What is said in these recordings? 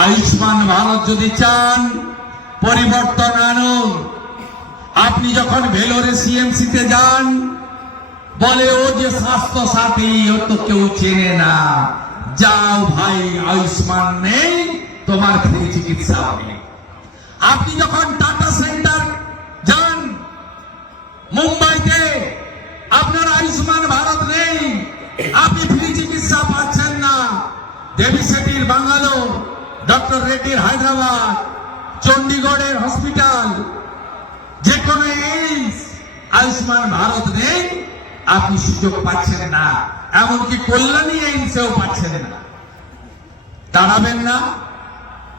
আয়ুষ্মান ভারত যদি চান, পরিবর্তন আনুন। আপনি যখন ভেলোরে সিএমসি তে যান, বলে, ও যে স্বাস্থ্য সাথী ও তো কেউ চেনে না। যাও ভাই, আয়ুষ্মান নেই, তোমার ফ্রি চিকিৎসা হবে। আপনি যখন টাটা সেন্টার যান, মুম্বাইতে, আপনার আয়ুষ্মান ভারত নেই, আপনি ফ্রি চিকিৎসা পাচ্ছেন না। দেবী শেঠির বাঙ্গালোর ডক্টর রেড্ডির হায়দ্রাবাদ চণ্ডীগড়ের হসপিটাল যে কোনো এইমস আয়ুষ্মান ভারত নেই, আপনি সুযোগ পাচ্ছেন না। এমনকি কল্যাণী এইমসেও পাচ্ছেন না। দাঁড়াবেন না।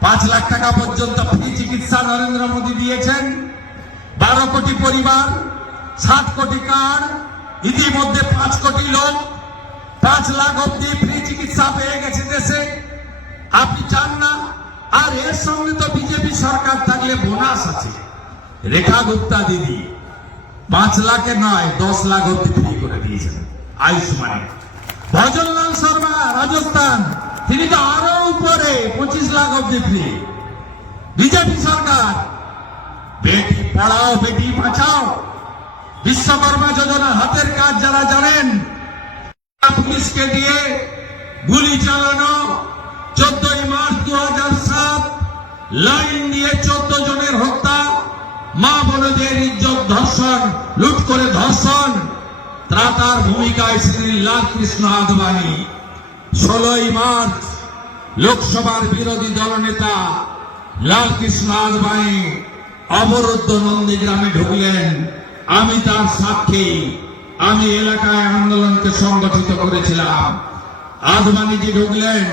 পাঁচ লাখ টাকা পর্যন্ত ফ্রি চিকিৎসা নরেন্দ্র মোদী দিয়েছেন। বারো কোটি পরিবার, সাত কোটি কার্ড ইতিমধ্যে পাঁচ কোটি লোক, পাঁচ লাখ অব্দি ফ্রি চিকিৎসা পেয়ে গেছে দেশে। আপনি চান না? আর এর সঙ্গে তো বিজেপি সরকার থাকলে বোনাস আছে। রেখা গুপ্তা দিদি, পাঁচ লাখে নয়, দশ লাখ অব্দি ফ্রি করে দিয়েছেন। আয়ুষ্মানে। ভজনলাল শর্মা, রাজস্থান। তিনি তো আরও উপরে, পঁচিশ লাখ অব্দি ফ্রি বিজেপি সরকার, বেটি পড়াও, বেটি বাঁচাও। বিশ্বকর্মা যোজনা হাতের কাজ যারা জানেন, পুলিশকে দিয়ে গুলি চালানো লাইন দিয়ে চোদ্দ জনের হত্যা, মা বোনদের ইজ্জত ধর্ষণ, লুট করে ধর্ষণ। ত্রাতার ভূমিকায় শ্রী লালকৃষ্ণ আদবানি। ষোলোই মার্চ, লোকসভার বিরোধী দলনেতা লালকৃষ্ণ আদবানি অবরুদ্ধ নন্দীগ্রামে ঢুকলেন। আমি তার সাক্ষী। আমি এলাকায় আন্দোলনকে সংগঠিত করেছিলাম। আদবানিজি ঢুকলেন।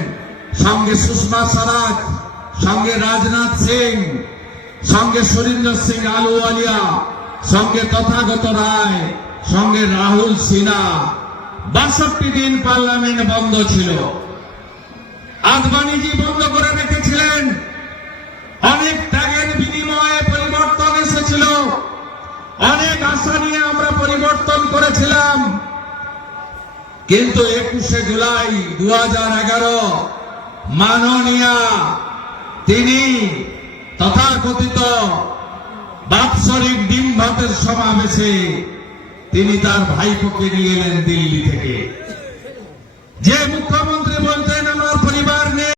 সঙ্গে সুষমা স্বরাজ সঙ্গে রাজনাথ সিং, সঙ্গে সুরেন্দ্র সিং আলুওয়ালিয়া, সঙ্গে তথাগত রায়, সঙ্গে রাহুল সিনহা। বাষট্টি দিন পার্লামেন্ট বন্ধ ছিল। আদবানিজি বন্ধ করে রেখেছিলেন। অনেক ত্যাগের বিনিময়ে পরিবর্তন এসেছিল। অনেক আশা নিয়ে আমরা পরিবর্তন করেছিলাম। কিন্তু একুশে জুলাই দু হাজার এগারো, মাননীয়া তিনি তথাকথিত বাৎসরিক ডিম ভাতের সমাবেশে তিনি তার ভাইপোকে নিয়ে এলেন দিল্লি থেকে। যে মুখ্যমন্ত্রী